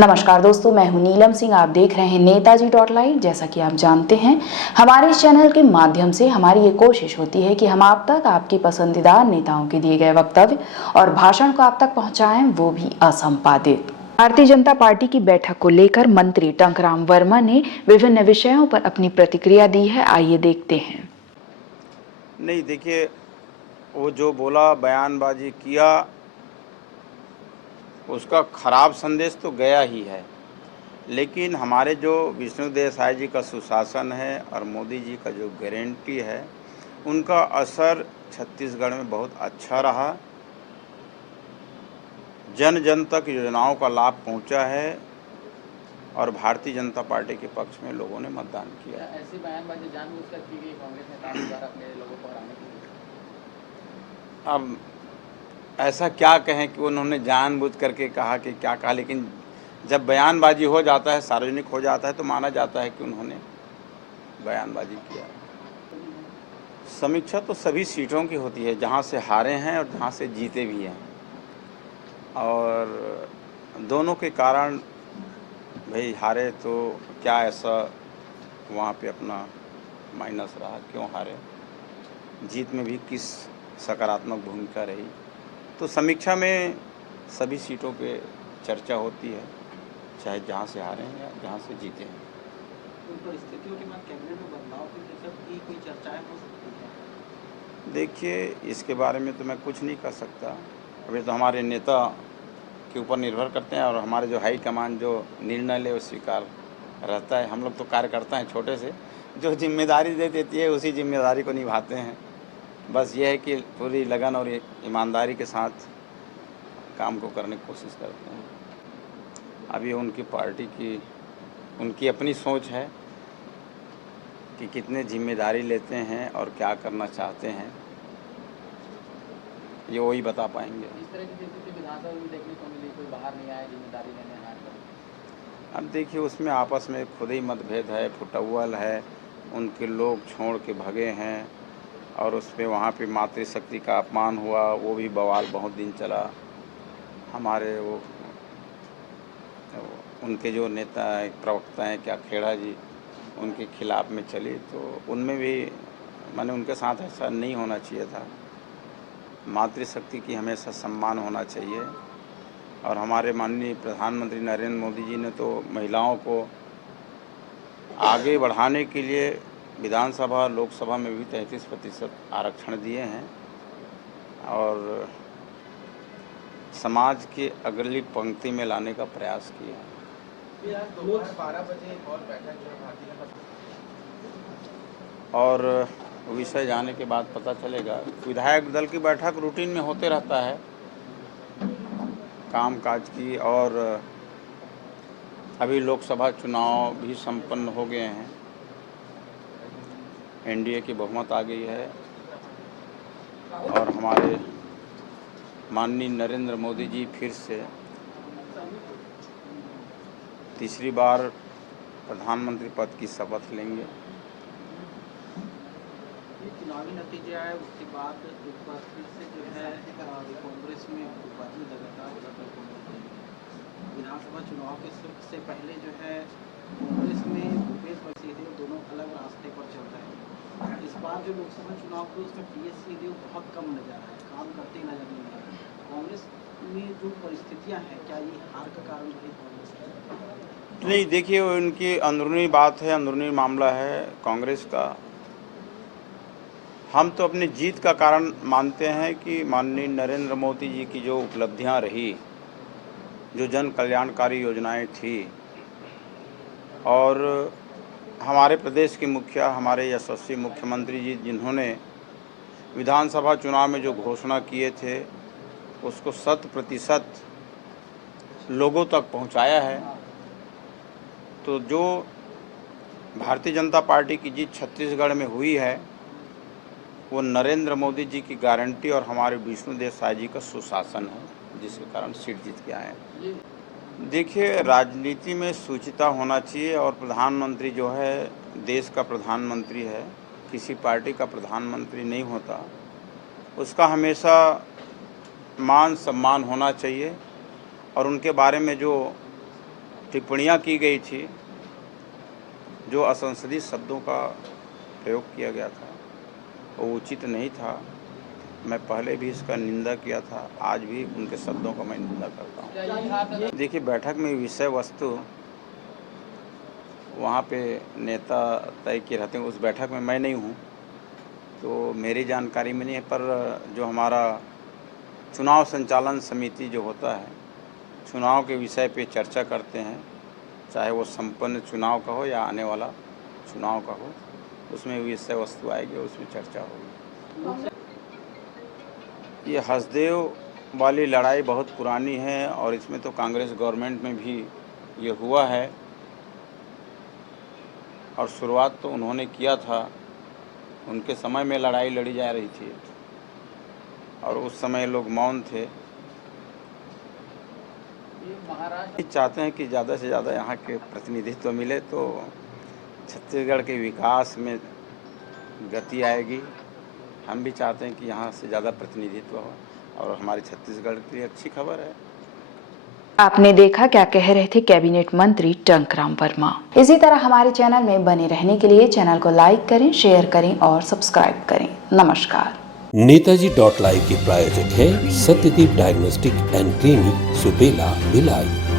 नमस्कार दोस्तों, मैं हूं नीलम सिंह। आप देख रहे हैं नेताजी .live। जैसा कि आप जानते हैं, हमारे इस चैनल के माध्यम से हमारी ये कोशिश होती है कि हम आप तक आपके पसंदीदा नेताओं के दिए गए वक्तव्य और भाषण को आप तक पहुंचाएं, वो भी असंपादित। भारतीय जनता पार्टी की बैठक को लेकर मंत्री टंकराम वर्मा ने विभिन्न विषयों पर अपनी प्रतिक्रिया दी है। आइए देखते हैं। नहीं, देखिए, वो जो बोला, बयानबाजी किया, उसका खराब संदेश तो गया ही है। लेकिन हमारे जो विष्णुदेव साय जी का सुशासन है और मोदी जी का जो गारंटी है, उनका असर छत्तीसगढ़ में बहुत अच्छा रहा। जन जन तक योजनाओं का लाभ पहुंचा है और भारतीय जनता पार्टी के पक्ष में लोगों ने मतदान किया। ऐसी बयानबाजी जानबूझकर की गई कांग्रेस नेताओं द्वारा अपने लोगों को हराने के लिए? अब ऐसा क्या कहें कि उन्होंने जानबूझ करके कहा कि क्या कहा, लेकिन जब बयानबाजी हो जाता है, सार्वजनिक हो जाता है, तो माना जाता है कि उन्होंने बयानबाजी किया। समीक्षा तो सभी सीटों की होती है, जहां से हारे हैं और जहां से जीते भी हैं, और दोनों के कारण भाई हारे तो क्या ऐसा वहाँ पे अपना माइनस रहा, क्यों हारे, जीत में भी किस सकारात्मक भूमिका रही। तो समीक्षा में सभी सीटों पे चर्चा होती है, चाहे जहाँ से हारे हैं या जहाँ से जीते हैं। उन परिस्थितियों के बाद कैबिनेट में बदलाव की कोई चर्चाएं हो सकती हैं? देखिए, इसके बारे में तो मैं कुछ नहीं कर सकता। अभी तो हमारे नेता के ऊपर निर्भर करते हैं, और हमारे जो हाई कमान जो निर्णय ले वो स्वीकार रहता है। हम लोग तो कार्यकर्ता हैं छोटे से, जो जिम्मेदारी दे देती है उसी जिम्मेदारी को निभाते हैं। बस ये है कि पूरी लगन और ईमानदारी के साथ काम को करने की कोशिश करते हैं। अभी उनकी पार्टी की उनकी अपनी सोच है कि कितने जिम्मेदारी लेते हैं और क्या करना चाहते हैं, ये वही बता पाएंगे। इस तरह की स्थिति विधानसभा में देखने को मिली, कोई बाहर नहीं आया जिम्मेदारी लेने हाथ पर। अब देखिए, उसमें आपस में खुद ही मतभेद है, फुटअव्वल है, उनके लोग छोड़ के भगे हैं, और उस पर वहाँ पर मातृशक्ति का अपमान हुआ, वो भी बवाल बहुत दिन चला। हमारे वो उनके जो नेता प्रवक्ता हैं, क्या खेड़ा जी, उनके खिलाफ़ में चली, तो उनमें भी माने उनके साथ ऐसा नहीं होना चाहिए था। मातृशक्ति की हमेशा सम्मान होना चाहिए। और हमारे माननीय प्रधानमंत्री नरेंद्र मोदी जी ने तो महिलाओं को आगे बढ़ाने के लिए विधानसभा लोकसभा में भी 33% आरक्षण दिए हैं, और समाज के अगली पंक्ति में लाने का प्रयास किया है। दोपहर 12 बजे और बैठक जो भारतीय और विषय जाने के बाद पता चलेगा। विधायक दल की बैठक रूटीन में होते रहता है कामकाज की, और अभी लोकसभा चुनाव भी संपन्न हो गए हैं, एनडीए की बहुमत आ गई है, और हमारे माननीय नरेंद्र मोदी जी फिर से तीसरी बार प्रधानमंत्री पद की शपथ लेंगे। ये चुनावी नतीजे आए उसके बाद एक बार फिर से जो है कांग्रेस में बातचीत लगातार विधानसभा चुनाव से पहले जो है कांग्रेस में भूपेश बघेल दोनों अलग रास्ते पर चल रहे हैं। इस बार जो लोकसभा चुनाव हुआ उसमें टीएस बहुत कम नजर आया, काम करते नजर नहीं आ रहे। कांग्रेस में जो परिस्थितियां हैं, क्या ये हार का कारण रही कांग्रेस की? नहीं, देखिए, उनकी अंदरूनी बात है, अंदरूनी मामला है कांग्रेस का। हम तो अपनी जीत का कारण मानते हैं कि माननीय नरेंद्र मोदी जी की जो उपलब्धियां रही, जो जन कल्याणकारी योजनाएं थी, और हमारे प्रदेश के मुखिया, हमारे यशस्वी मुख्यमंत्री जी, जिन्होंने विधानसभा चुनाव में जो घोषणा किए थे उसको 100% लोगों तक पहुंचाया है। तो जो भारतीय जनता पार्टी की जीत छत्तीसगढ़ में हुई है, वो नरेंद्र मोदी जी की गारंटी और हमारे विष्णुदेव साय जी का सुशासन है, जिसके कारण सीट जीत के आए हैं। देखिए, राजनीति में सूचिता होना चाहिए, और प्रधानमंत्री जो है देश का प्रधानमंत्री है, किसी पार्टी का प्रधानमंत्री नहीं होता। उसका हमेशा मान सम्मान होना चाहिए, और उनके बारे में जो टिप्पणियां की गई थी, जो असंसदीय शब्दों का प्रयोग किया गया था, वो उचित नहीं था। मैं पहले भी इसका निंदा किया था, आज भी उनके शब्दों का मैं निंदा करता हूँ। देखिए, बैठक में विषय वस्तु वहाँ पे नेता तय किए रहते हैं। उस बैठक में मैं नहीं हूँ, तो मेरी जानकारी में नहीं है, पर जो हमारा चुनाव संचालन समिति जो होता है, चुनाव के विषय पे चर्चा करते हैं, चाहे वो संपन्न चुनाव का हो या आने वाला चुनाव का हो, उसमें विषय वस्तु आएगी, उसमें चर्चा होगी। ये हसदेव वाली लड़ाई बहुत पुरानी है और इसमें तो कांग्रेस गवर्नमेंट में भी ये हुआ है और शुरुआत तो उन्होंने किया था। उनके समय में लड़ाई लड़ी जा रही थी और उस समय लोग मौन थे। चाहते हैं कि ज़्यादा से ज़्यादा यहाँ के प्रतिनिधित्व मिले तो छत्तीसगढ़ के विकास में गति आएगी। हम भी चाहते हैं कि यहाँ से ज़्यादा प्रतिनिधित्व हो और हमारे छत्तीसगढ़ के लिए अच्छी खबर है। आपने देखा क्या कह रहे थे कैबिनेट मंत्री टंकराम वर्मा। इसी तरह हमारे चैनल में बने रहने के लिए चैनल को लाइक करें, शेयर करें और सब्सक्राइब करें। नमस्कार। नेताजी.live के प्रायोजक है Satyadeep diagnostic and clinic, Supela, Bhilai.